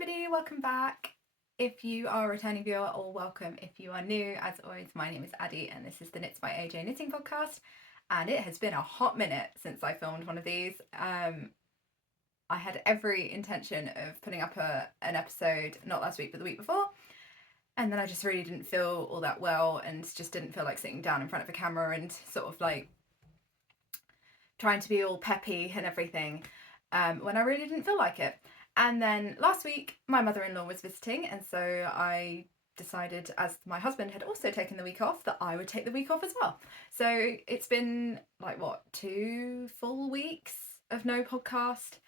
everybody, welcome back. If you are a returning viewer, or welcome if you are new. As always, my name is Addie and this is the Knits by AJ Knitting Podcast, and it has been a hot minute since I filmed one of these. I had every intention of putting up an episode, not last week but the week before, and then I just really didn't feel all that well and just didn't feel like sitting down in front of a camera and sort of like trying to be all peppy and everything when I really didn't feel like it. And then last week, my mother-in-law was visiting, and so I decided, as my husband had also taken the week off, that I would take the week off as well. So it's been like, what, 2 full weeks of no podcast,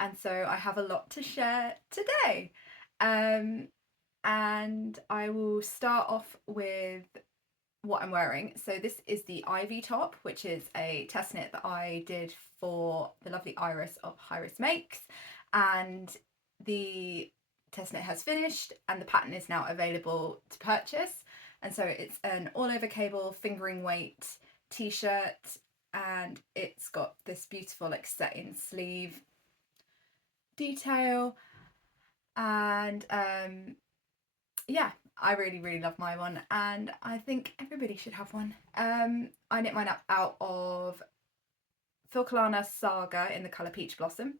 and so I have a lot to share today. And I will start off with what I'm wearing. So this is the Ivy top, which is a test knit that I did for the lovely Iris of HIRIS Makes, and the test knit has finished and the pattern is now available to purchase. And so it's an all over cable fingering weight t-shirt, and it's got this beautiful like set in sleeve detail, and yeah, I really love my one, and I think everybody should have one. I knit mine up out of Filcolana Saga in the colour Peach Blossom,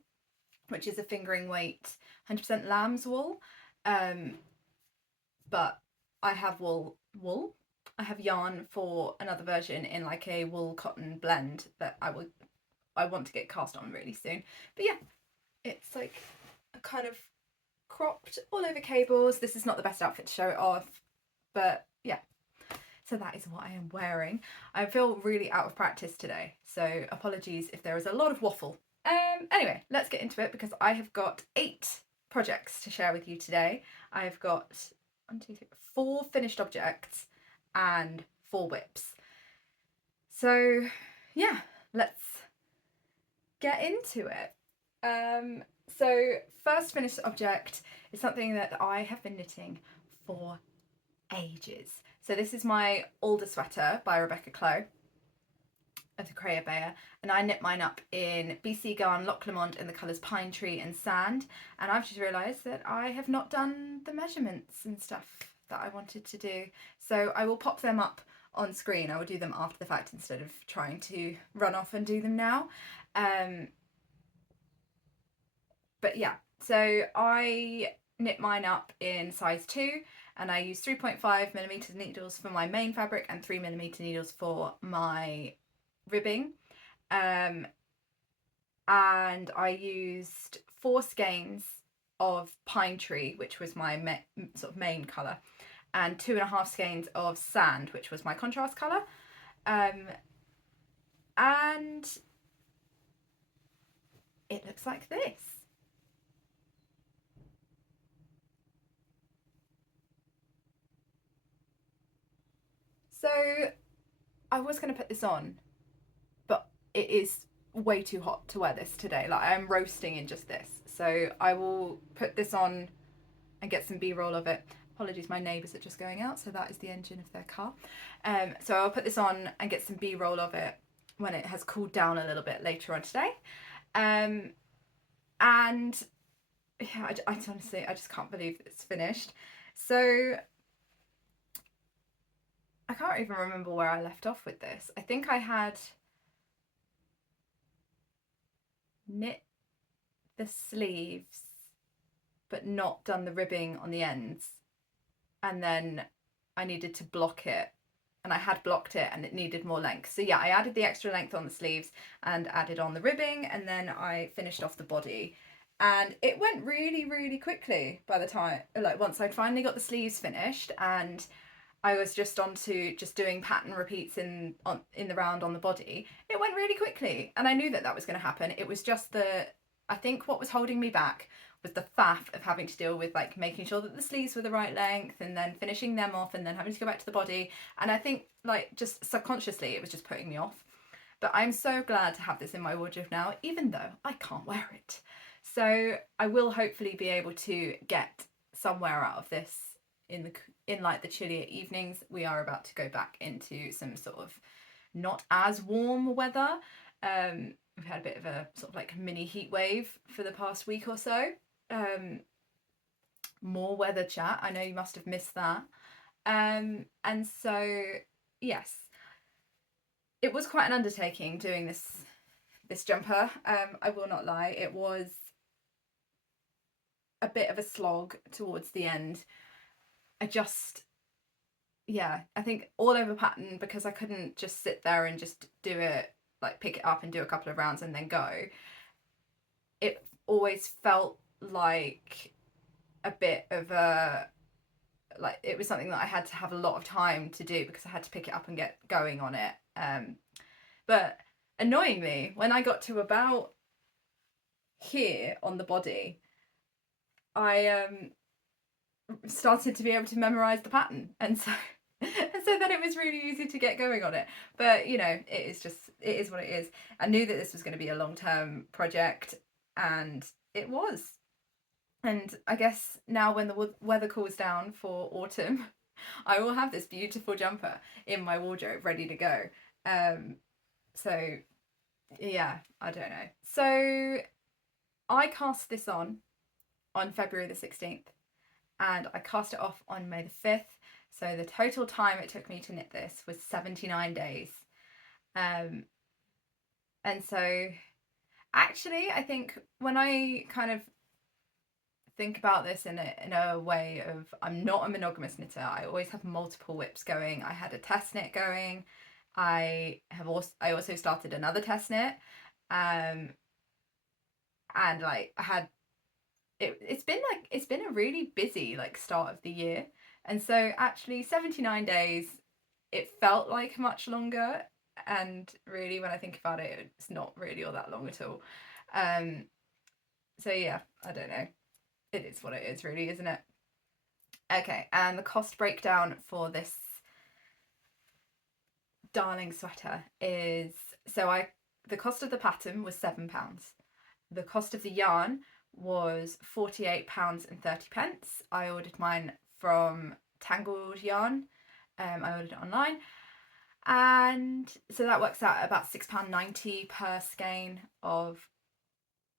which is a fingering weight 100% lamb's wool, but I have wool. I have yarn for another version in like a wool cotton blend that I want to get cast on really soon. But yeah, it's like a kind of cropped all over cables. This is not the best outfit to show it off, but yeah, so that is what I am wearing. I feel really out of practice today, so apologies if there is a lot of waffle. Anyway, let's get into it because I have got 8 projects to share with you today. I've got 4 finished objects and 4 whips. So yeah, let's get into it. So first finished object is something that I have been knitting for ages. So this is my Alder Sweater by Rebecca CLOW of the Curio Socks, and I knit mine up in BC Garn, Loch Lomond in the colours Pine Tree and Sand, and I've just realised that I have not done the measurements and stuff that I wanted to do, so I will pop them up on screen. I will do them after the fact instead of trying to run off and do them now. But yeah, so I knit mine up in size 2, and I use 3.5mm needles for my main fabric and 3mm needles for my ribbing, and I used 4 skeins of Pine Tree, which was my sort of main colour, and 2.5 skeins of Sand, which was my contrast colour, and it looks like this. So I was going to put this on, but it is way too hot to wear this today. Like, I'm roasting in just this. So I will put this on and get some B-roll of it. Apologies, my neighbours are just going out, so that is the engine of their car. So I'll put this on and get some B-roll of it when it has cooled down a little bit later on today. And yeah, I honestly, I just can't believe it's finished. So I can't even remember where I left off with this. I think I had knit the sleeves but not done the ribbing on the ends, and then I needed to block it, and I had blocked it and it needed more length. So yeah, I added the extra length on the sleeves and added on the ribbing, and then I finished off the body, and it went really quickly by the time, like, once I'd finally got the sleeves finished and I was just doing pattern repeats in the round on the body. It went really quickly, and I knew that was going to happen. It was just I think what was holding me back was the faff of having to deal with like making sure that the sleeves were the right length and then finishing them off and then having to go back to the body. And I think like just subconsciously it was just putting me off. But I'm so glad to have this in my wardrobe now, even though I can't wear it. So I will hopefully be able to get somewhere out of this in like the chillier evenings. We are about to go back into some sort of not as warm weather. We've had a bit of a sort of like mini heat wave for the past week or so. more weather chat. I know you must have missed that. And so, yes, it was quite an undertaking doing this jumper. I will not lie, it was a bit of a slog towards the end. I think all over pattern, because I couldn't just sit there and just do it, like pick it up and do a couple of rounds and then go. It always felt like a bit of a, like it was something that I had to have a lot of time to do because I had to pick it up and get going on it. But annoyingly, when I got to about here on the body, I started to be able to memorize the pattern, and so then it was really easy to get going on it. But you know, it is what it is. I knew that this was going to be a long-term project, and it was. And I guess now when the weather cools down for autumn, I will have this beautiful jumper in my wardrobe ready to go. So yeah, I don't know. So I cast this on February the 16th, and I cast it off on May the 5th. So the total time it took me to knit this was 79 days. And so actually, I think when I kind of think about this in a way of, I'm not a monogamous knitter. I always have multiple whips going. I had a test knit going. I also started another test knit. And like I had it's been a really busy like start of the year. And so actually 79 days, it felt like much longer, and really when I think about it, it's not really all that long at all. So yeah, I don't know. It is what it is really, isn't it? Okay, and the cost breakdown for this darling sweater is, the cost of the pattern was £7. The cost of the yarn was £48.30. I ordered mine from Tangled Yarn. I ordered it online, and so that works out at about £6.90 per skein of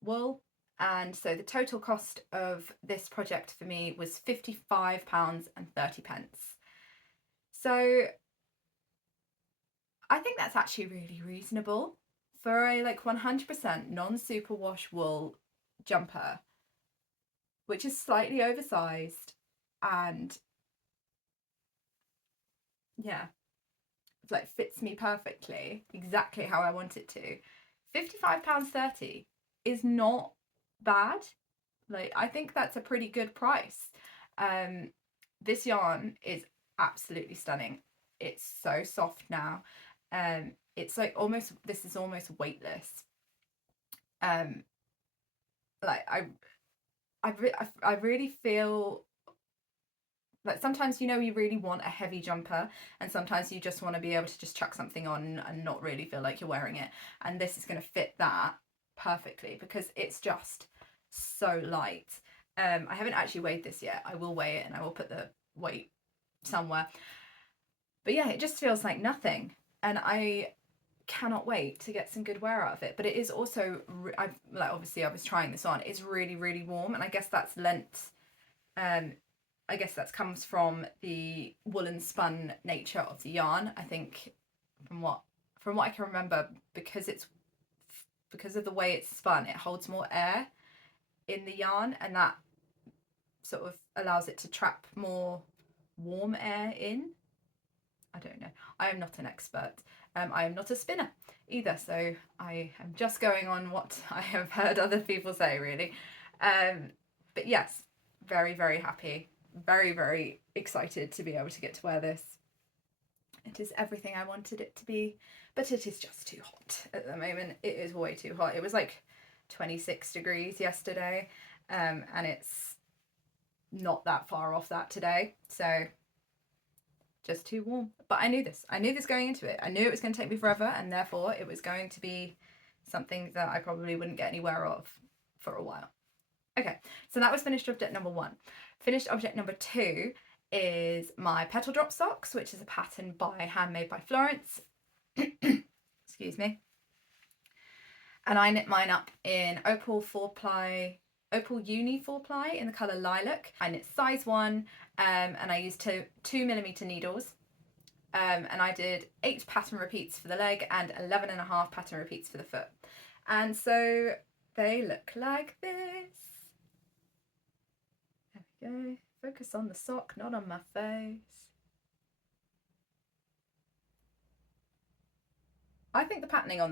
wool. And so the total cost of this project for me was £55.30. So I think that's actually really reasonable for a like 100% non-superwash wool jumper, which is slightly oversized, and yeah, like fits me perfectly, exactly how I want it to. £55.30 is not bad. Like, I think that's a pretty good price. This yarn is absolutely stunning. It's so soft now. It's like this is almost weightless. Like I really feel like sometimes, you know, you really want a heavy jumper, and sometimes you just want to be able to just chuck something on and not really feel like you're wearing it. And this is going to fit that perfectly because it's just so light. I haven't actually weighed this yet. I will weigh it and I will put the weight somewhere. But yeah, it just feels like nothing, and I cannot wait to get some good wear out of it. But it is also, obviously I was trying this on, it's really, really warm, and I guess that's lent, I guess that comes from the woolen spun nature of the yarn. I think from what I can remember, because of the way it's spun, it holds more air in the yarn, and that sort of allows it to trap more warm air in. I don't know. I am not an expert. I am not a spinner either, so I am just going on what I have heard other people say, really. But yes, very, very happy. Very, very excited to be able to get to wear this. It is everything I wanted it to be, but it is just too hot at the moment. It is way too hot. It was like 26 degrees yesterday, and it's not that far off that today, so just too warm. But I knew this going into it. I knew it was going to take me forever, and therefore it was going to be something that I probably wouldn't get anywhere of for a while. Okay, so that was finished object number 1. Finished object number 2 is my Petal drop socks, which is a pattern by Handmade by Florence. Excuse me. And I knit mine up in opal 4-ply Opal Uni 4-ply in the colour Lilac, and it's size 1, and I used 2mm needles, and I did 8 pattern repeats for the leg and 11.5 pattern repeats for the foot. And so they look like this. There we go. Focus on the sock, not on my face. I think the patterning on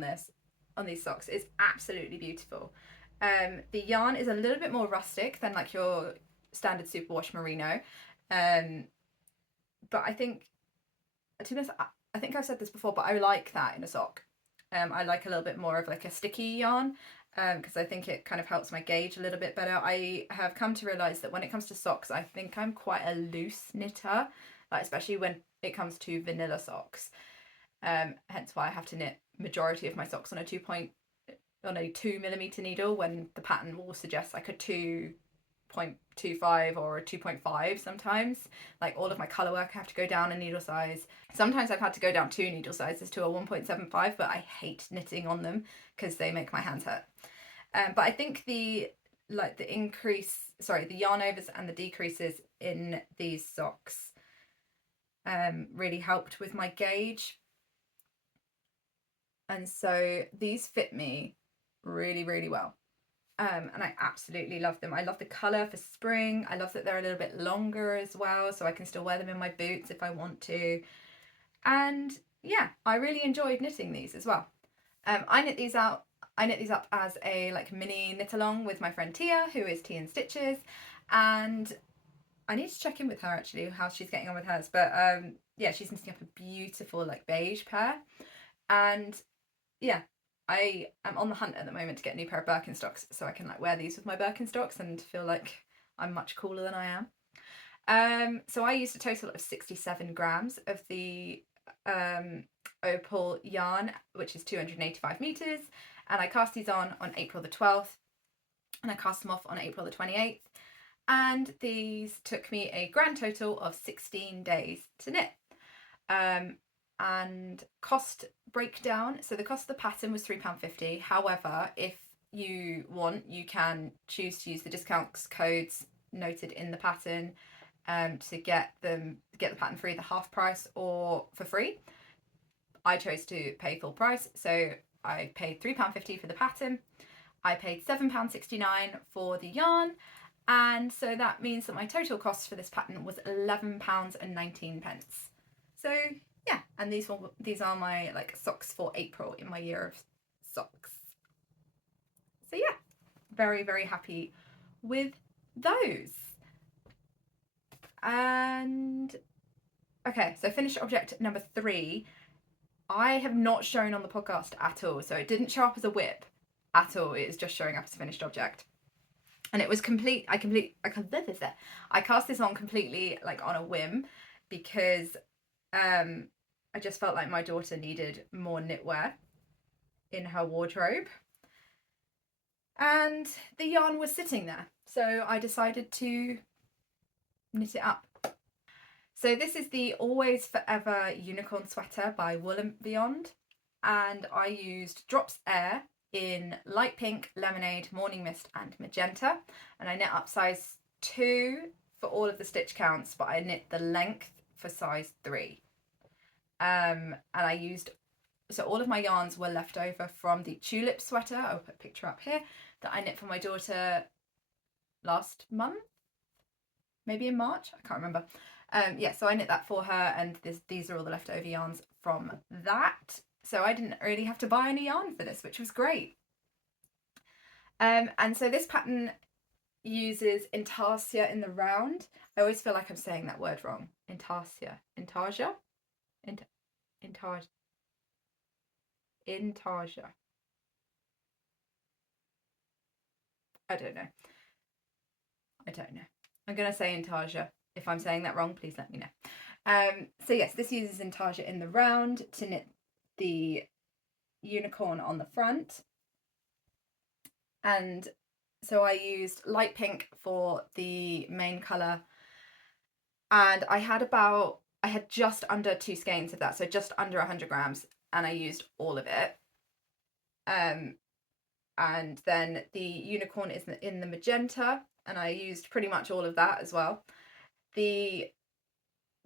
these socks is absolutely beautiful. The yarn is a little bit more rustic than like your standard superwash merino, but I think, to be honest, I think I've said this before, but I like that in a sock. I like a little bit more of like a sticky yarn, because I think it kind of helps my gauge a little bit better. I have come to realise that when it comes to socks, I think I'm quite a loose knitter, like especially when it comes to vanilla socks. Hence why I have to knit majority of my socks on a 2mm needle, when the pattern will suggest like a 2.25 or a 2.5 sometimes. Like all of my colour work I have to go down a needle size. Sometimes I've had to go down 2 needle sizes to a 1.75, but I hate knitting on them because they make my hands hurt. But I think the yarn overs and the decreases in these socks really helped with my gauge. And so these fit me really, really well. And I absolutely love them. I love the colour for spring. I love that they're a little bit longer as well, so I can still wear them in my boots if I want to. And yeah, I really enjoyed knitting these as well. I knit these up as a like mini knit along with my friend Tia, who is Tea and Stitches, and I need to check in with her actually how she's getting on with hers. But yeah, she's knitting up a beautiful like beige pair, and yeah, I am on the hunt at the moment to get a new pair of Birkenstocks so I can like wear these with my Birkenstocks and feel like I'm much cooler than I am. So I used a total of 67 grams of the opal yarn, which is 285 meters, and I cast these on April the 12th, and I cast them off on April the 28th, and these took me a grand total of 16 days to knit. And cost breakdown, so the cost of the pattern was £3.50. However, if you want, you can choose to use the discount codes noted in the pattern to get the pattern for either half price or for free. I chose to pay full price, so I paid £3.50 for the pattern. I paid £7.69 for the yarn, and so that means that my total cost for this pattern was £11.19. So yeah, and these are my like socks for April in my year of socks. So yeah, very, very happy with those. And okay, so finished object number 3. I have not shown on the podcast at all, so it didn't show up as a whip at all. It is just showing up as a finished object. And it was I cast this on completely like on a whim, because I just felt like my daughter needed more knitwear in her wardrobe, and the yarn was sitting there, so I decided to knit it up. So this is the Always Forever Unicorn Sweater by Wool and Beyond, and I used Drops Air in light pink, lemonade, morning mist and magenta, and I knit up size 2 for all of the stitch counts, but I knit the length for size 3. And I used, so all of my yarns were left over from the tulip sweater, I'll put a picture up here, that I knit for my daughter last month, maybe in March, I can't remember. Yeah, so I knit that for her, and these are all the leftover yarns from that. So I didn't really have to buy any yarn for this, which was great. And so this pattern uses intarsia in the round. I always feel like I'm saying that word wrong. Intarsia. Intarsia? Intarsia. I don't know. I'm going to say intarsia. If I'm saying that wrong, please let me know. So yes, this uses intarsia in the round to knit the unicorn on the front. And so I used light pink for the main colour, and I had just under 2 skeins of that, so just under 100 grams, and I used all of it. and then the unicorn is in the magenta, and I used pretty much all of that as well. The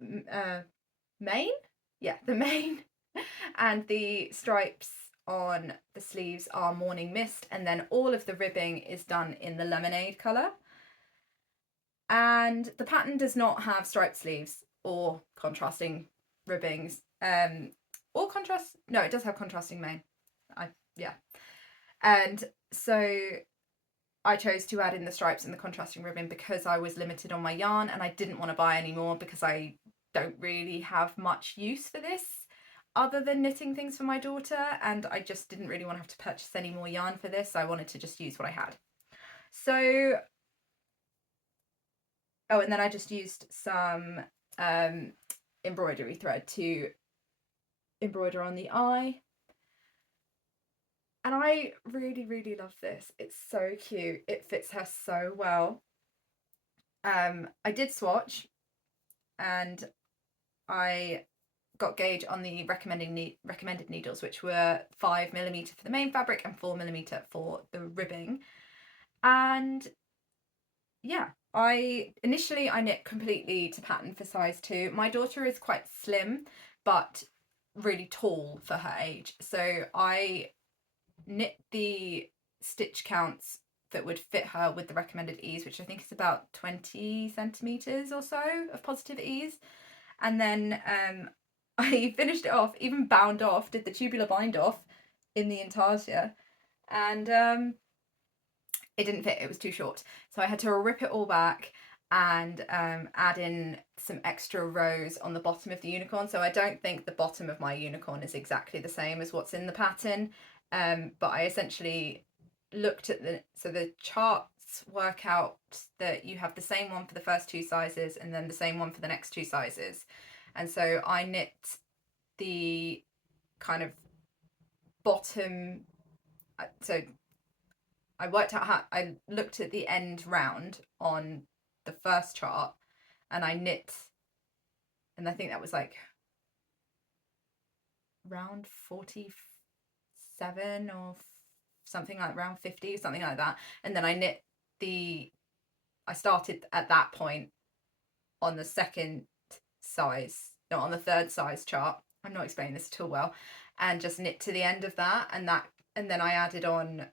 mane, yeah, the mane and the stripes on the sleeves are Morning Mist, and then all of the ribbing is done in the lemonade colour. And the pattern does not have striped sleeves or contrasting ribbings. Or contrast, no, it does have contrasting mane. Yeah. And so I chose to add in the stripes and the contrasting ribbon because I was limited on my yarn, and I didn't want to buy any more because I don't really have much use for this other than knitting things for my daughter, and I just didn't really want to have to purchase any more yarn for this. I wanted to just use what I had. So, oh, and then I just used some embroidery thread to embroider on the eye. And I really, really love this. It's so cute. It fits her so well. I did swatch, and I got gauge on the recommended needles, which were 5mm for the main fabric and 4mm for the ribbing. And yeah, I knit completely to pattern for size 2. My daughter is quite slim, but really tall for her age. So I knit the stitch counts that would fit her with the recommended ease, which I think is about 20 centimeters or so of positive ease. And then I finished it off, even bound off, did the tubular bind off in the intarsia, and it didn't fit, it was too short. So I had to rip it all back and add in some extra rows on the bottom of the unicorn. So I don't think the bottom of my unicorn is exactly the same as what's in the pattern, but I essentially looked at the charts work out that you have the same one for the first 2 sizes and then the same one for the next 2 sizes. And so I knit the kind of bottom, so I worked out how, I looked at the end round on the first chart, and I knit, and I think that was like round 47 or something, like round 50, something like that. And then I knit I started at that point on the second size, no, on the third size chart. I'm not explaining this at all well. And just knit to the end of that, and then I added on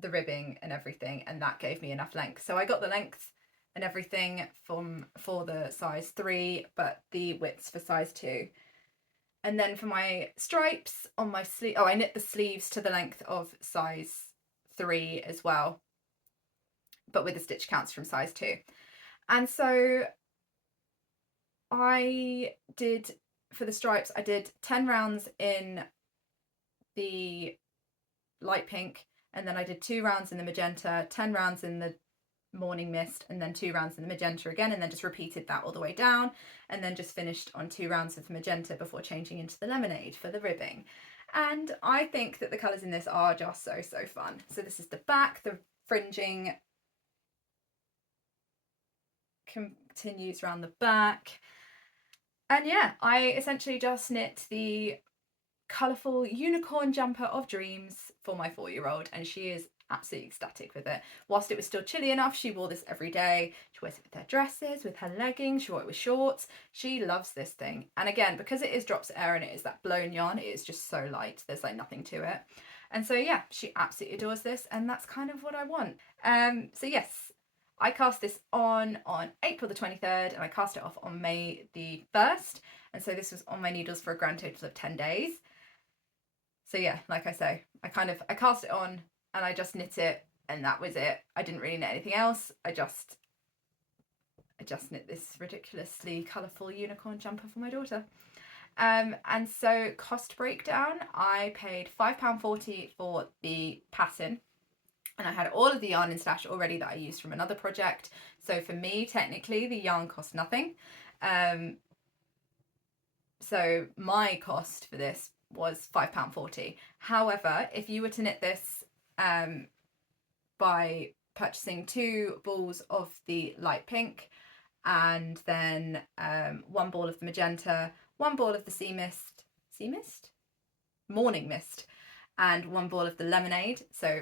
the ribbing and everything, and that gave me enough length. So I got the length and everything for the size 3, but the widths for size 2. And then for my stripes on my sleeve, I knit the sleeves to the length of size 3 as well, but with the stitch counts from size 2. And so I did, for the stripes, I did 10 rounds in the light pink, and then I did 2 rounds in the magenta, 10 rounds in the Morning Mist, and then 2 rounds in the magenta again, and then just repeated that all the way down, and then just finished on 2 rounds of magenta before changing into the lemonade for the ribbing. And I think that the colours in this are just so fun. So this is the back, the fringing continues around the back, and yeah, I essentially just knit the colourful unicorn jumper of dreams for my 4-year-old, and she is absolutely ecstatic with it. Whilst it was still chilly enough, she wore this every day. She wears it with her dresses, with her leggings, she wore it with shorts. She loves this thing. And again, because it is drops of air and it is that blown yarn, it is just so light, there's like nothing to it. And so yeah, she absolutely adores this, and that's kind of what I want. So yes, I cast this on April the 23rd, and I cast it off on May the 1st, and so this was on my needles for a grand total of 10 days. So yeah, like I say, I cast it on and I just knit it, and that was it. I didn't really knit anything else. I just knit this ridiculously colourful unicorn jumper for my daughter. And so cost breakdown, I paid £5.40 for the pattern, and I had all of the yarn in stash already that I used from another project. So for me, technically, the yarn cost nothing. So my cost for this was £5.40. However, if you were to knit this by purchasing 2 balls of the light pink, and then 1 ball of the magenta, 1 ball of the Morning Mist, and 1 ball of the lemonade, so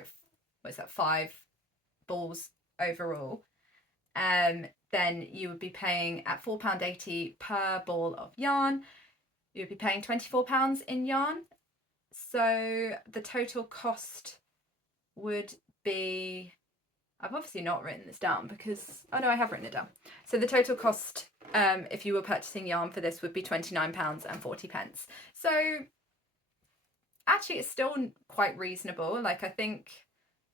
what's that, 5 balls overall, then you would be paying at £4.80 per ball of yarn. You'd be paying £24 in yarn. So the total cost would be, I've obviously not written this down because, oh no, I have written it down. So the total cost, if you were purchasing yarn for this, would be £29.40. So actually it's still quite reasonable. Like, I think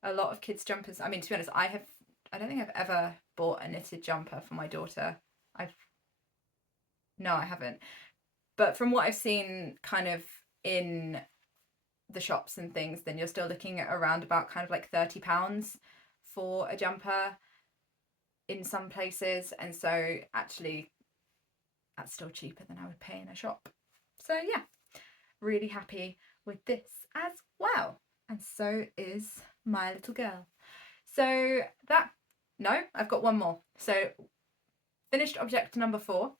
a lot of kids' jumpers, I mean, to be honest, I don't think I've ever bought a knitted jumper for my daughter. No, I haven't. But from what I've seen kind of in the shops and things, then you're still looking at around about kind of like £30 for a jumper in some places. And so actually that's still cheaper than I would pay in a shop. So yeah, really happy with this as well. And so is my little girl. So I've got one more. So finished object number 4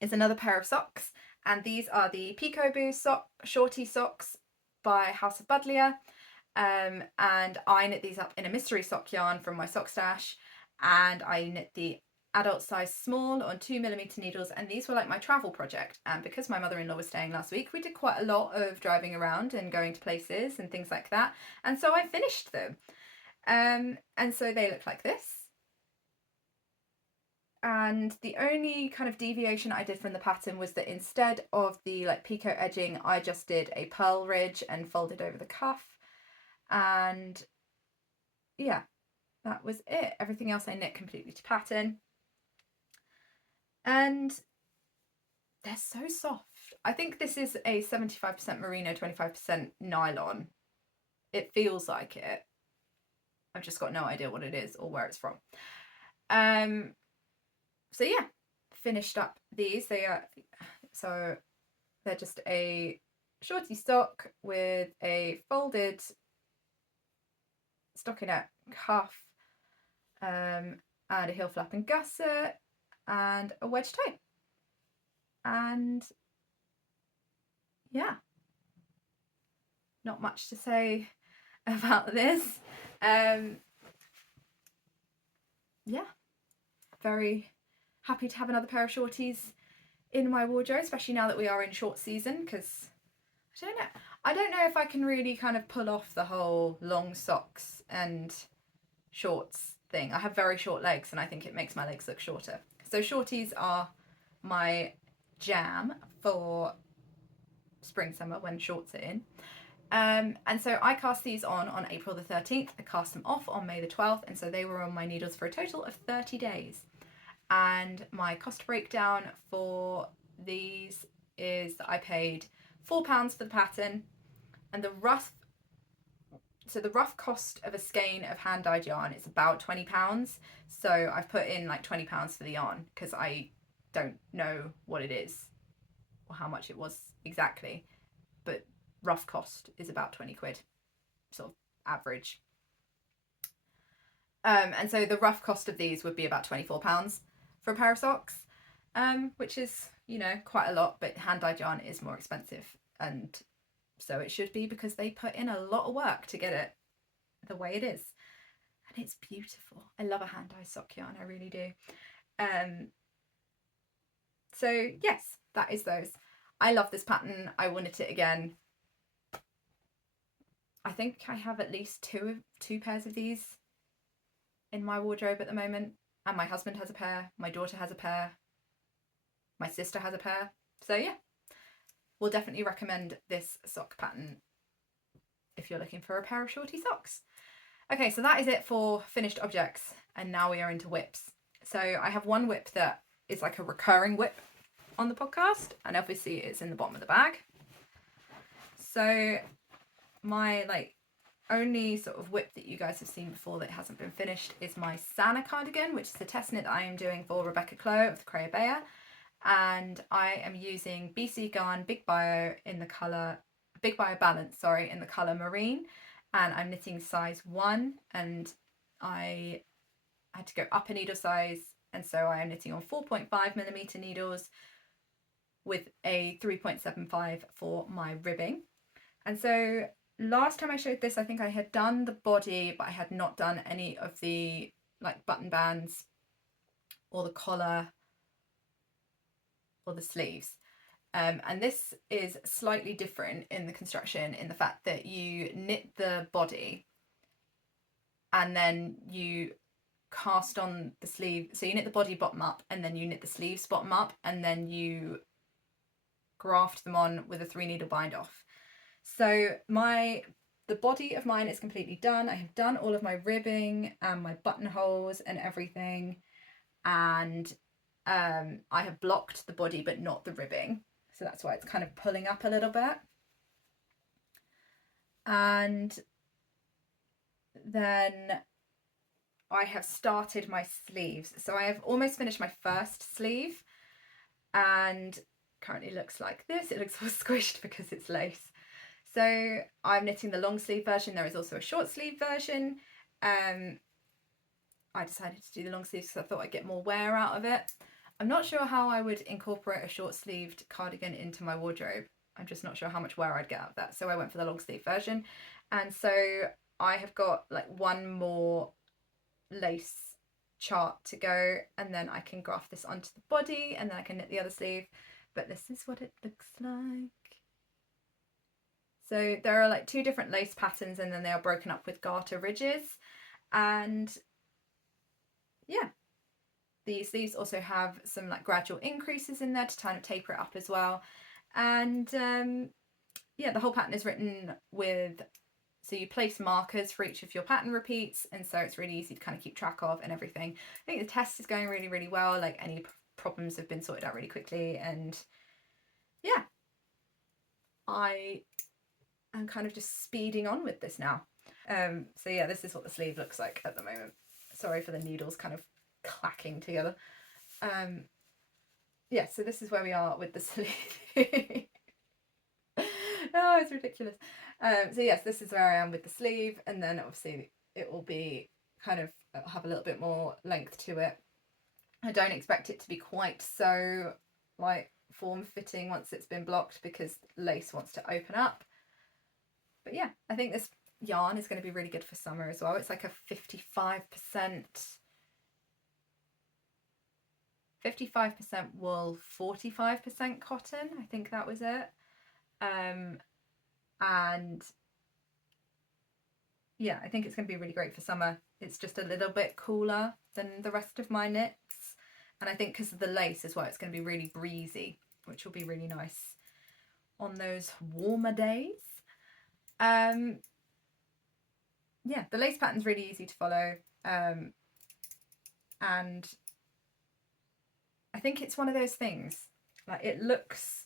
is another pair of socks, and these are the Picot Shortie socks by House of BUDDLEIA, and I knit these up in a mystery sock yarn from my sock stash, and I knit the adult size small on 2mm needles, and these were like my travel project. And because my mother-in-law was staying last week, we did quite a lot of driving around and going to places and things like that, and so I finished them. And so they look like this. And the only kind of deviation I did from the pattern was that instead of the like Picot edging, I just did a purl ridge and folded over the cuff. And yeah, that was it. Everything else I knit completely to pattern. And they're so soft. I think this is a 75% merino, 25% nylon. It feels like it. I've just got no idea what it is or where it's from. So yeah, finished up these. They're just a shorty sock with a folded stockinette cuff, and a heel flap and gusset, and a wedge toe. And yeah, not much to say about this. Yeah, very happy to have another pair of shorties in my wardrobe, especially now that we are in short season, because I don't know if I can really kind of pull off the whole long socks and shorts thing. I have very short legs and I think it makes my legs look shorter. So shorties are my jam for spring summer when shorts are in. And so I cast these on April the 13th. I cast them off on May the 12th, and so they were on my needles for a total of 30 days. And my cost breakdown for these is that I paid £4 for the pattern, and the rough cost of a skein of hand dyed yarn is about £20. So I've put in like £20 for the yarn because I don't know what it is or how much it was exactly, but rough cost is about 20 quid, sort of average. And so the rough cost of these would be about £24 for a pair of socks, which is, you know, quite a lot, but hand dyed yarn is more expensive, and so it should be because they put in a lot of work to get it the way it is. And it's beautiful. I love a hand dyed sock yarn, I really do. So yes, that is those. I love this pattern. I will knit it again. I think I have at least two pairs of these in my wardrobe at the moment, and my husband has a pair, my daughter has a pair, my sister has a pair. So yeah, we'll definitely recommend this sock pattern if you're looking for a pair of shorty socks. Okay, so that is it for finished objects, and now we are into whips. So I have one whip that is like a recurring whip on the podcast, and obviously it's in the bottom of the bag. So my only sort of whip that you guys have seen before that hasn't been finished is my Sanna Cardigan, which is the test knit that I am doing for Rebecca CLOW of the Curio Socks, and I am using BC Yarn Big Bio Balance, in the colour Marine, and I'm knitting size 1, and I had to go up a needle size, and so I am knitting on 4.5mm needles with a 3.75 for my ribbing. And so last time I showed this, I think I had done the body, but I had not done any of the like button bands or the collar or the sleeves. And this is slightly different in the construction in the fact that you knit the body and then you cast on the sleeve. So you knit the body bottom up and then you knit the sleeves bottom up and then you graft them on with a 3-needle bind off. So the body of mine is completely done. I have done all of my ribbing and my buttonholes and everything, and I have blocked the body but not the ribbing, so that's why it's kind of pulling up a little bit. And then I have started my sleeves, so I have almost finished my first sleeve, and currently looks like this. It looks all squished because it's lace. So I'm knitting the long sleeve version. There is also a short sleeve version. I decided to do the long sleeves because I thought I'd get more wear out of it. I'm not sure how I would incorporate a short sleeved cardigan into my wardrobe. I'm just not sure how much wear I'd get out of that. So I went for the long sleeve version. And so I have got like one more lace chart to go, and then I can graft this onto the body and then I can knit the other sleeve. But this is what it looks like. So there are like 2 different lace patterns, and then they are broken up with garter ridges. And yeah, the sleeves also have some like gradual increases in there to kind of taper it up as well. And yeah, the whole pattern is written with, so you place markers for each of your pattern repeats, and so it's really easy to kind of keep track of and everything. I think the test is going really, really well. Like any problems have been sorted out really quickly, and yeah, I am kind of just speeding on with this now. So yeah, this is what the sleeve looks like at the moment. Sorry for the needles kind of clacking together. Yeah, so this is where we are with the sleeve. Oh, it's ridiculous. So yes, this is where I am with the sleeve, and then obviously it will be kind of have a little bit more length to it. I don't expect it to be quite so like form-fitting once it's been blocked because lace wants to open up. But yeah, I think this yarn is going to be really good for summer as well. It's like a 55% wool, 45% cotton. I think that was it. And yeah, I think it's going to be really great for summer. It's just a little bit cooler than the rest of my knits, and I think because of the lace as well, it's going to be really breezy, which will be really nice on those warmer days. Yeah, the lace pattern's really easy to follow, and I think it's one of those things, like it looks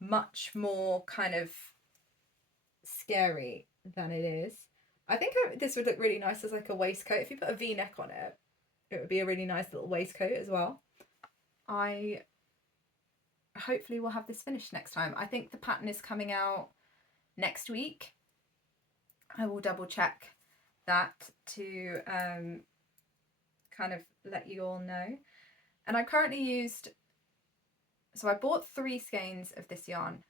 much more kind of scary than it is. I think this would look really nice as like a waistcoat. If you put a V-neck on it, it would be a really nice little waistcoat as well. I hopefully will have this finished next time. I think the pattern is coming out next week. I will double check that to kind of let you all know. And I currently used, so I bought 3 skeins of this yarn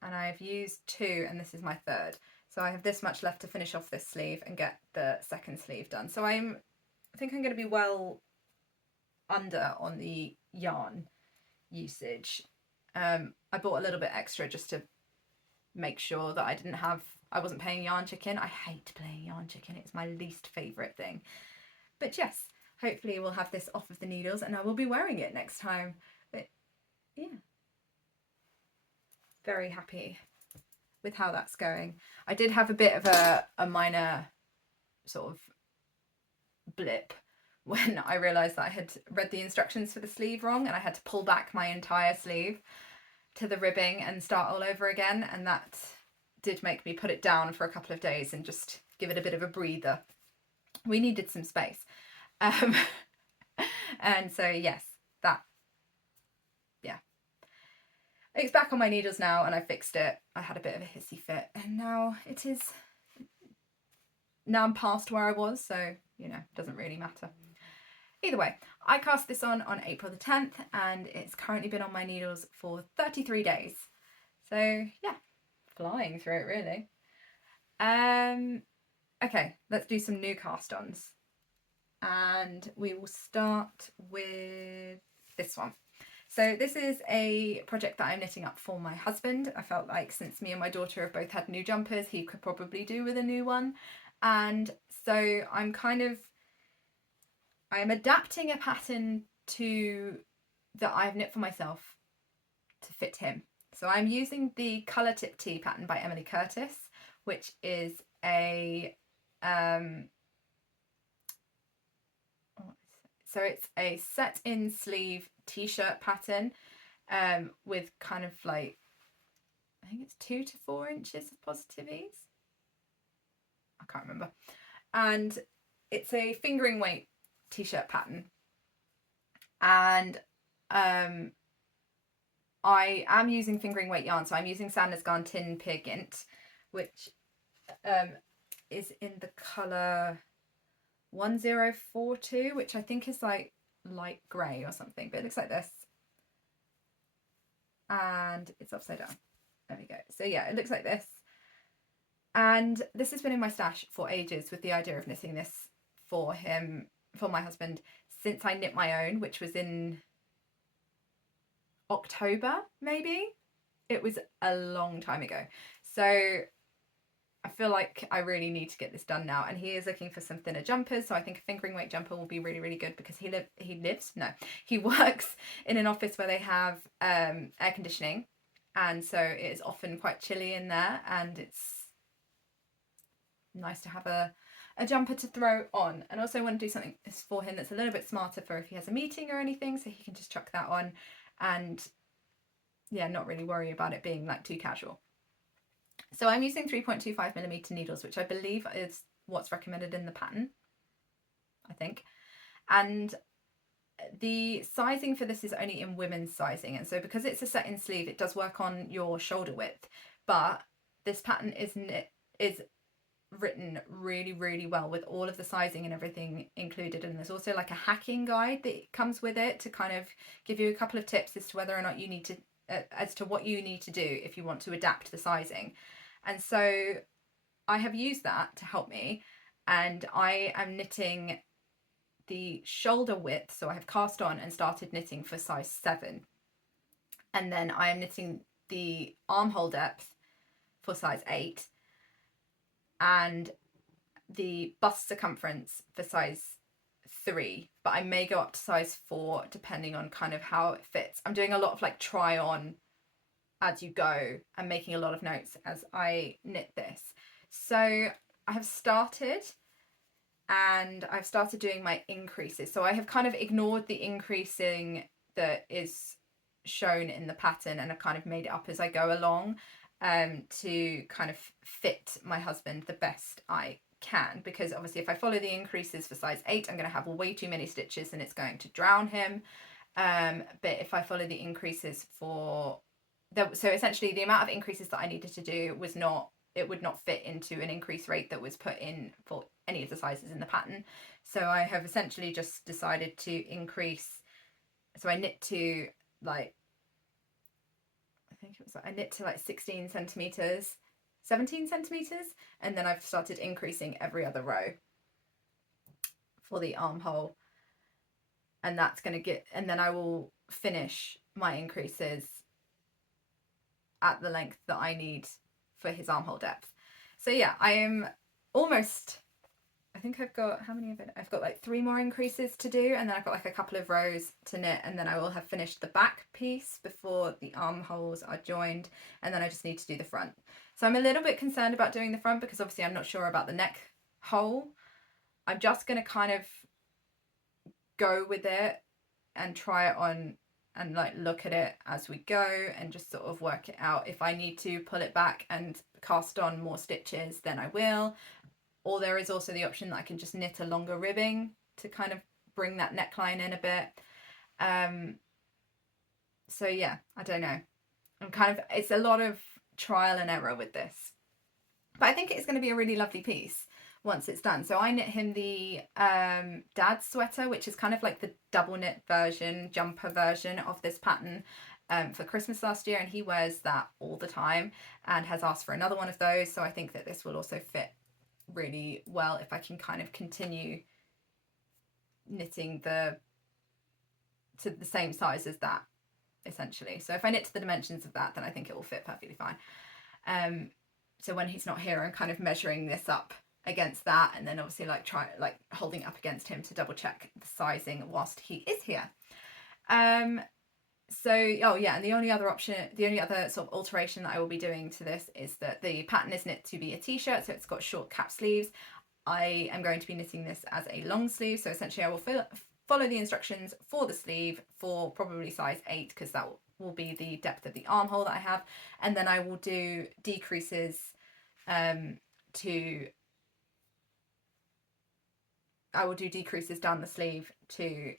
and I've used 2, and this is my 3rd. So I have this much left to finish off this sleeve and get the second sleeve done. So I think I'm going to be well under on the yarn usage. I bought a little bit extra just to make sure that I wasn't paying yarn chicken. I hate playing yarn chicken. It's my least favourite thing. But yes, hopefully we'll have this off of the needles and I will be wearing it next time. But yeah, very happy with how that's going. I did have a bit of a minor sort of blip when I realised that I had read the instructions for the sleeve wrong, and I had to pull back my entire sleeve to the ribbing and start all over again, and that did make me put it down for a couple of days and just give it a bit of a breather. We needed some space. And so yes, yeah. It's back on my needles now and I fixed it. I had a bit of a hissy fit and now I'm past where I was, so you know, it doesn't really matter. Either way, I cast this on April the 10th and it's currently been on my needles for 33 days. So yeah, flying through it really. Okay, let's do some new cast-ons. And we will start with this one. So this is a project that I'm knitting up for my husband. I felt like since me and my daughter have both had new jumpers, he could probably do with a new one. And so I'm adapting a pattern that I've knit for myself to fit him. So I'm using the Colour Tip Tee pattern by Emily Curtis, which is so it's a set-in sleeve t-shirt pattern with kind of like, I think it's 2 to 4 inches of positive ease. I can't remember. And it's a fingering weight t-shirt pattern. And I am using fingering weight yarn, so I'm using Sanna's Garn Tin Pig Int, which is in the colour 1042, which I think is like light grey or something, but it looks like this. And it's upside down. There we go. So yeah, it looks like this. And this has been in my stash for ages with the idea of knitting this for him, for my husband, since I knit my own, which was in October, maybe. It was a long time ago. So I feel like I really need to get this done now, and he is looking for some thinner jumpers, so I think a fingering weight jumper will be really, really good, because he works in an office where they have air conditioning, and so it is often quite chilly in there, and it's nice to have a jumper to throw on. And also I want to do something for him that's a little bit smarter for if he has a meeting or anything, so he can just chuck that on and yeah, not really worry about it being like too casual. So I'm using 3.25mm needles, which I believe is what's recommended in the pattern, I think. And the sizing for this is only in women's sizing. And so because it's a set-in sleeve, it does work on your shoulder width. But this pattern is written really, really well with all of the sizing and everything included. And there's also like a hacking guide that comes with it to kind of give you a couple of tips as to whether or not you need to, as to what you need to do if you want to adapt the sizing. And so I have used that to help me, and I am knitting the shoulder width. So I have cast on and started knitting for size 7. And then I am knitting the armhole depth for size 8 and the bust circumference for size 3, but I may go up to size 4 depending on kind of how it fits. I'm doing a lot of like try on as you go and making a lot of notes as I knit this. So I have started, and I've started doing my increases. So I have kind of ignored the increasing that is shown in the pattern, and I've kind of made it up as I go along to kind of fit my husband the best I can, because obviously if I follow the increases for size 8, I'm going to have way too many stitches and it's going to drown him. But if I follow the increases so essentially the amount of increases that I needed to do it would not fit into an increase rate that was put in for any of the sizes in the pattern. So I have essentially just decided to increase. So I knit to like, I knit to like 16 centimeters, 17 centimeters, and then I've started increasing every other row for the armhole, and that's going to and then I will finish my increases at the length that I need for his armhole depth. So yeah, I am almost, I think I've got, how many of it? I've got like 3 more increases to do, and then I've got like a couple of rows to knit, and then I will have finished the back piece before the armholes are joined, and then I just need to do the front. So I'm a little bit concerned about doing the front because obviously I'm not sure about the neck hole. I'm just going to kind of go with it and try it on and like look at it as we go and just sort of work it out. If I need to pull it back and cast on more stitches, then I will. Or there is also the option that I can just knit a longer ribbing to kind of bring that neckline in a bit. So yeah, I don't know. It's a lot of trial and error with this. But I think it's going to be a really lovely piece once it's done. So I knit him the dad sweater, which is kind of like the double knit version, jumper version of this pattern. for Christmas last year, and he wears that all the time and has asked for another one of those. So I think that this will also fit really well if I can kind of continue knitting to the same size as that, essentially. So if I knit to the dimensions of that, then I think it will fit perfectly fine. So when he's not here, I'm kind of measuring this up against that, and then obviously like holding it up against him to double check the sizing whilst he is here. So, oh yeah, and the only other sort of alteration that I will be doing to this is that the pattern is knit to be a t-shirt, so it's got short cap sleeves. I am going to be knitting this as a long sleeve, so essentially I will follow the instructions for the sleeve for probably size 8, because that will be the depth of the armhole that I have, and then I will do decreases down the sleeve to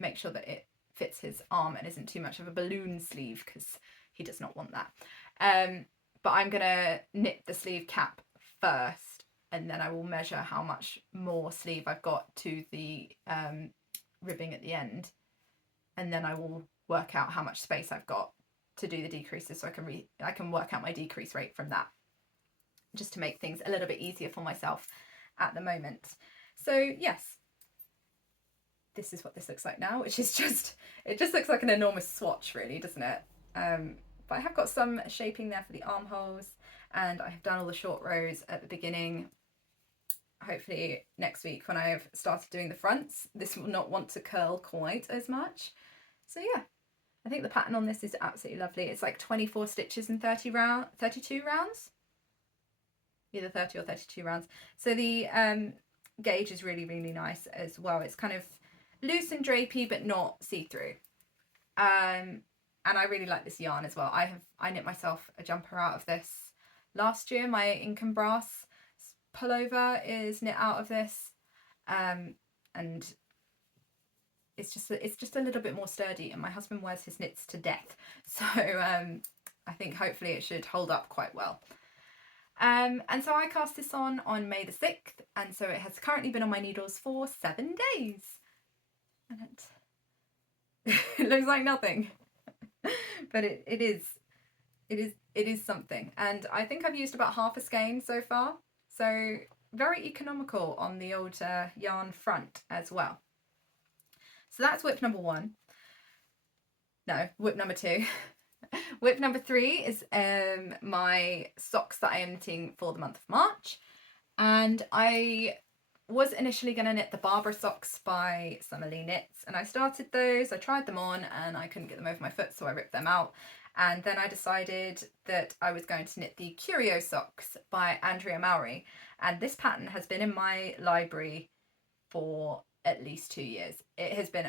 make sure that it fits his arm and isn't too much of a balloon sleeve, because he does not want that. But I'm gonna knit the sleeve cap first, and then I will measure how much more sleeve I've got to the ribbing at the end, and then I will work out how much space I've got to do the decreases, so I can work out my decrease rate from that, just to make things a little bit easier for myself at the moment. So yes, this is what this looks like now, which is it just looks like an enormous swatch, really, doesn't it? But I have got some shaping there for the armholes, and I have done all the short rows at the beginning. Hopefully next week, when I have started doing the fronts, this will not want to curl quite as much. So yeah, I think the pattern on this is absolutely lovely. It's like 24 stitches and 32 rounds, either 30 or 32 rounds. So the gauge is really, really nice as well. It's kind of loose and drapey, but not see-through. And I really like this yarn as well. I knit myself a jumper out of this last year. My ink and brass pullover is knit out of this, and it's just a little bit more sturdy, and my husband wears his knits to death, so I think hopefully it should hold up quite well. And so I cast this on May the 6th, and so it has currently been on my needles for 7 days, and it looks like nothing, but it is something. And I think I've used about half a skein so far, so very economical on the old yarn front as well. So that's whip number 1. No, whip number 2. Whip number 3 is my socks that I am knitting for the month of March, and I was initially going to knit the Barbara socks by Summer Lee Knits, and I started those. I tried them on and I couldn't get them over my foot, so I ripped them out. And then I decided that I was going to knit the Curio Socks by Andrea Mowry, and this pattern has been in my library for at least 2 years. It has been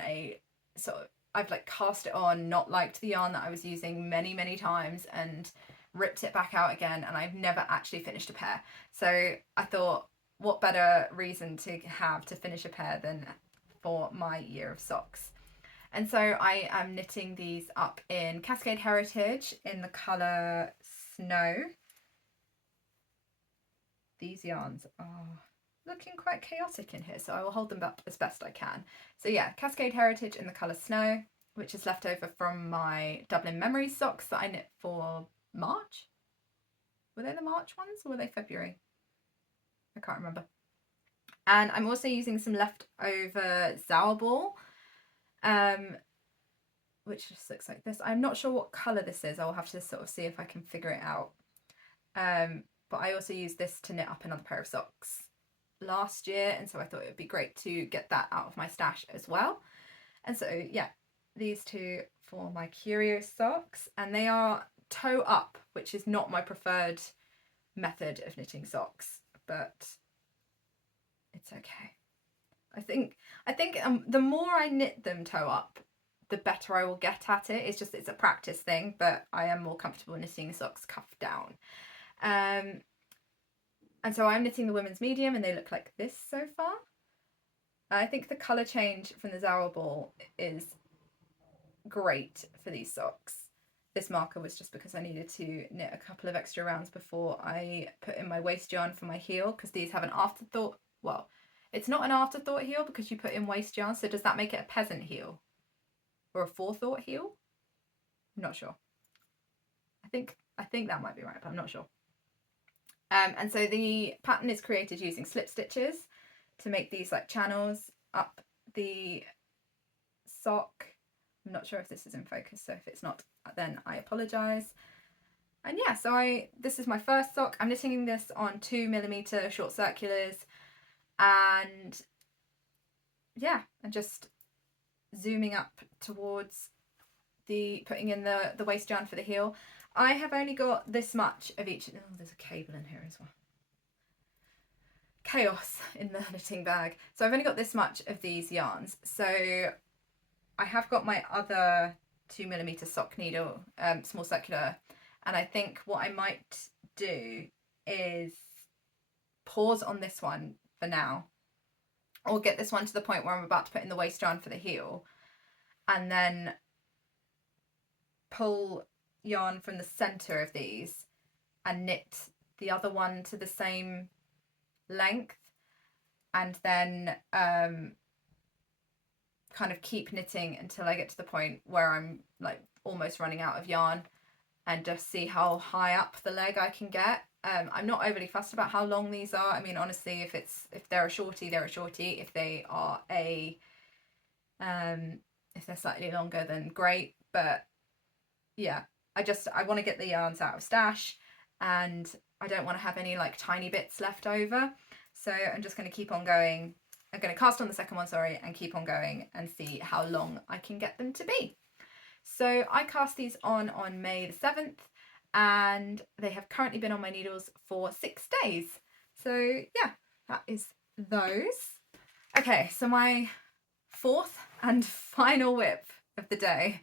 I've like cast it on, not liked the yarn that I was using many times, and ripped it back out again, and I've never actually finished a pair. So I thought, what better reason to have to finish a pair than for my year of socks. And so I am knitting these up in Cascade Heritage in the colour Snow. These yarns are looking quite chaotic in here, so I will hold them up as best I can. So yeah, Cascade Heritage in the colour Snow, which is left over from my Dublin Memories socks that I knit for March. Were they the March ones or were they February? I can't remember. And I'm also using some leftover Zauberball, which just looks like this. I'm not sure what colour this is. I'll have to sort of see if I can figure it out. But I also used this to knit up another pair of socks last year, and so I thought it would be great to get that out of my stash as well. And so yeah, these two for my Curio Socks, and they are toe up, which is not my preferred method of knitting socks, but it's okay. I think the more I knit them toe up, the better I will get at it. It's a practice thing, but I am more comfortable knitting socks cuffed down. And so I'm knitting the women's medium, and they look like this so far. I think the colour change from the Zauberball is great for these socks. This marker was just because I needed to knit a couple of extra rounds before I put in my waste yarn for my heel, because these have an afterthought. Well, it's not an afterthought heel because you put in waste yarn, so does that make it a peasant heel? Or a forethought heel? I'm not sure. I think that might be right, but I'm not sure. And so the pattern is created using slip stitches to make these like channels up the sock. I'm not sure if this is in focus, so if it's not, then I apologise. And yeah, so this is my first sock. I'm knitting this on 2mm short circulars, and yeah, and just zooming up towards the putting in the waist yarn for the heel. I have only got this much of each. Oh, there's a cable in here as well. Chaos in the knitting bag. So I've only got this much of these yarns. So I have got my other 2mm sock needle, small circular, and I think what I might do is pause on this one for now, or get this one to the point where I'm about to put in the waist yarn for the heel, and then pull yarn from the center of these and knit the other one to the same length, and then kind of keep knitting until I get to the point where I'm like almost running out of yarn, and just see how high up the leg I can get. I'm not overly fussed about how long these are. I mean, honestly, if they're a shortie, they're a shortie. If they are if they're slightly longer, then great. But yeah, I want to get the yarns out of stash, and I don't want to have any like tiny bits left over. So I'm just going to keep on going. I'm going to cast on the second one, sorry, and keep on going and see how long I can get them to be. So I cast these on May the 7th, and they have currently been on my needles for 6 days. So yeah, that is those. Okay, so my fourth and final whip of the day.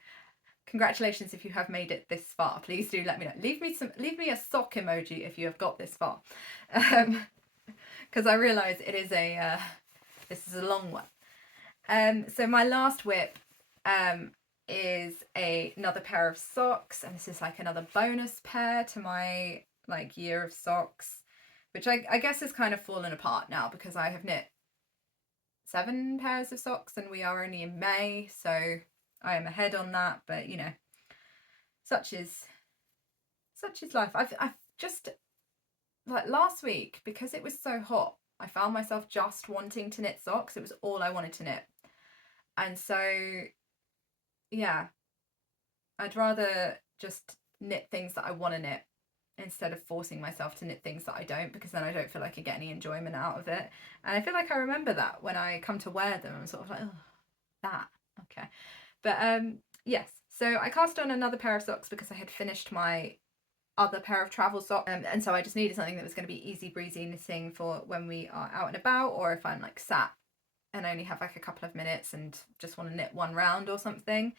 Congratulations if you have made it this far. Please do let me know. Leave me a sock emoji if you have got this far, because I realise it is this is a long one. So my last whip is another pair of socks, and this is like another bonus pair to my like year of socks, which I guess has kind of fallen apart now because I have knit 7 pairs of socks and we are only in May, so I am ahead on that. But you know, such is life. I've just, like last week, because it was so hot, I found myself just wanting to knit socks. It was all I wanted to knit, and so yeah, I'd rather just knit things that I want to knit instead of forcing myself to knit things that I don't, because then I don't feel like I get any enjoyment out of it. And I feel like I remember that when I come to wear them. I'm sort of like, oh, that, okay. But yes, so I cast on another pair of socks because I had finished my other pair of travel socks, and so I just needed something that was going to be easy breezy knitting for when we are out and about, or if I'm like sat and only have like a couple of minutes and just want to knit one round or something.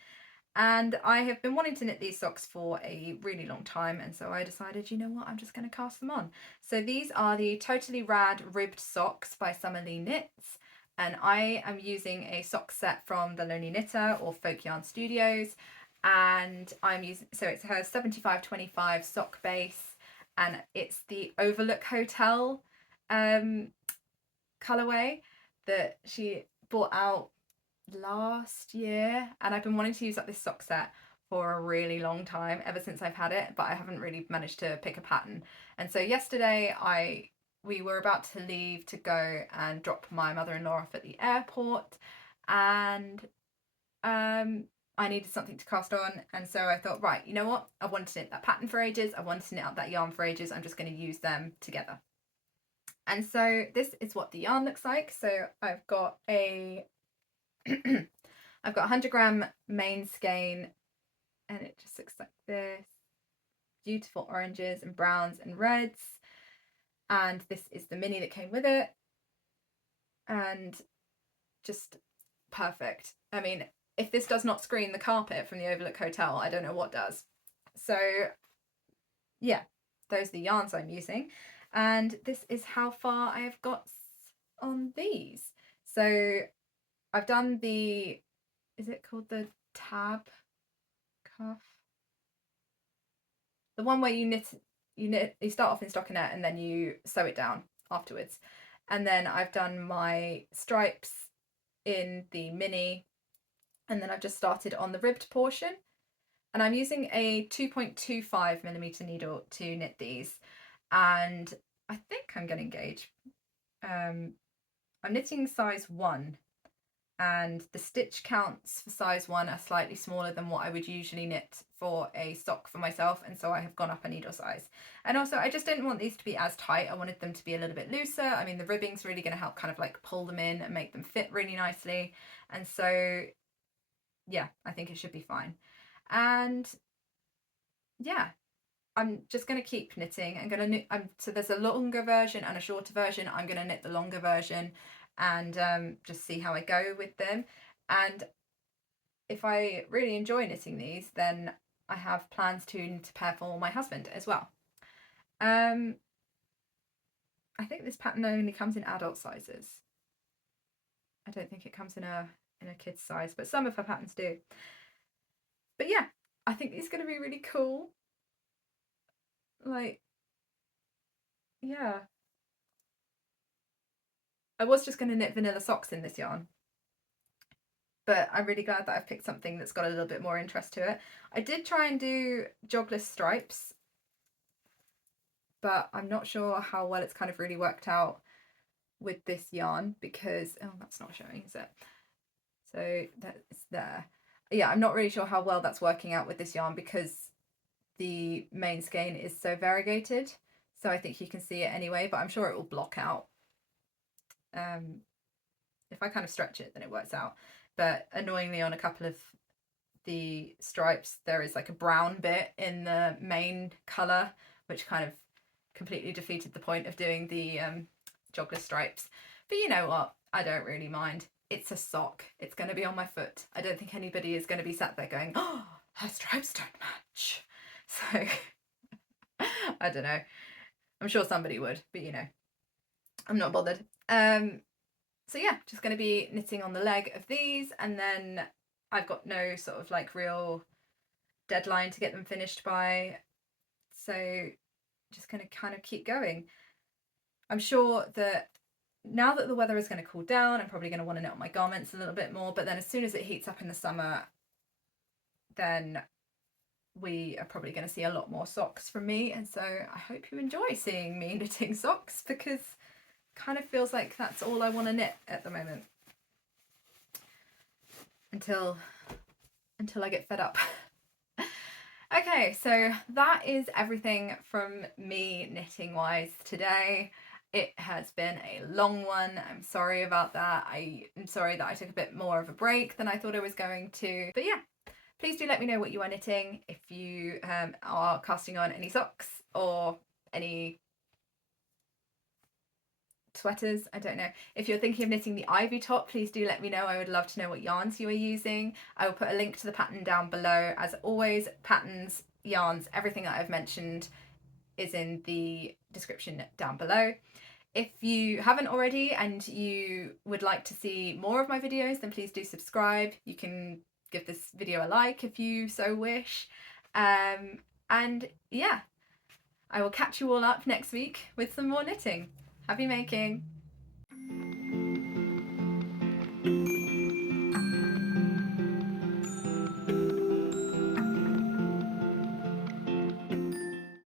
And I have been wanting to knit these socks for a really long time, and so I decided, you know what, I'm just going to cast them on. So these are the Totally Rad Ribbed Socks by Summer Lee Knits, and I am using a sock set from The Lonely Knitter or Folk Yarn Studios, and I'm using, so it's her 75-25 sock base, and it's the Overlook Hotel colourway that she brought out last year, and I've been wanting to use up this sock set for a really long time, ever since I've had it, but I haven't really managed to pick a pattern. And so yesterday we were about to leave to go and drop my mother-in-law off at the airport, and I needed something to cast on, and so I thought, right, you know what, I wanted to knit that pattern for ages, I wanted to knit up that yarn for ages, I'm just going to use them together. And so this is what the yarn looks like. So I've got a I've got 100-gram main skein, and it just looks like this. Beautiful oranges and browns and reds. And this is the mini that came with it. And just perfect. I mean, if this does not screen the carpet from the Overlook Hotel, I don't know what does. So yeah, those are the yarns I'm using. And this is how far I have got on these. So I've done the, is it called the tab cuff? The one where you start off in stockinette and then you sew it down afterwards. And then I've done my stripes in the mini, and then I've just started on the ribbed portion. And I'm using a 2.25mm needle to knit these, and I think I'm going to gauge. I'm knitting size 1, and the stitch counts for size 1 are slightly smaller than what I would usually knit for a sock for myself, and so I have gone up a needle size. And also I just didn't want these to be as tight, I wanted them to be a little bit looser. I mean, the ribbing's really going to help kind of like pull them in and make them fit really nicely, and so yeah, I think it should be fine. And yeah, I'm just going to keep knitting. I'm going to knit, so there's a longer version and a shorter version. I'm going to knit the longer version and just see how I go with them. And if I really enjoy knitting these, then I have plans to pair for my husband as well. I think this pattern only comes in adult sizes. I don't think it comes in a kid's size, but some of her patterns do. But yeah, I think these are going to be really cool. Like, yeah. I was just going to knit vanilla socks in this yarn, but I'm really glad that I've picked something that's got a little bit more interest to it. I did try and do jogless stripes, but I'm not sure how well it's kind of really worked out with this yarn because, oh, that's not showing, is it? So that's there. Yeah, I'm not really sure how well that's working out with this yarn because the main skein is so variegated. So I think you can see it anyway, but I'm sure it will block out. If I kind of stretch it, then it works out. But annoyingly, on a couple of the stripes, there is like a brown bit in the main colour, which kind of completely defeated the point of doing the jogless stripes. But you know what? I don't really mind. It's a sock. It's going to be on my foot. I don't think anybody is going to be sat there going, oh, her stripes don't match. So, I don't know. I'm sure somebody would, but you know, I'm not bothered. So yeah, just going to be knitting on the leg of these, and then I've got no sort of like real deadline to get them finished by, so just going to kind of keep going. I'm sure that now that the weather is going to cool down, I'm probably going to want to knit on my garments a little bit more, but then as soon as it heats up in the summer, then we are probably going to see a lot more socks from me, and so I hope you enjoy seeing me knitting socks, because kind of feels like that's all I want to knit at the moment until I get fed up. Okay, so that is everything from me knitting wise today. It has been a long one. I'm sorry about that. I'm sorry that I took a bit more of a break than I thought I was going to. But yeah, please do let me know what you are knitting, if you are casting on any socks or any sweaters. I don't know. If you're thinking of knitting the ivy top, please do let me know. I would love to know what yarns you are using. I will put a link to the pattern down below. As always, patterns, yarns, everything that I've mentioned is in the description down below. If you haven't already and you would like to see more of my videos, then please do subscribe. You can give this video a like if you so wish. And yeah, I will catch you all up next week with some more knitting. Happy making!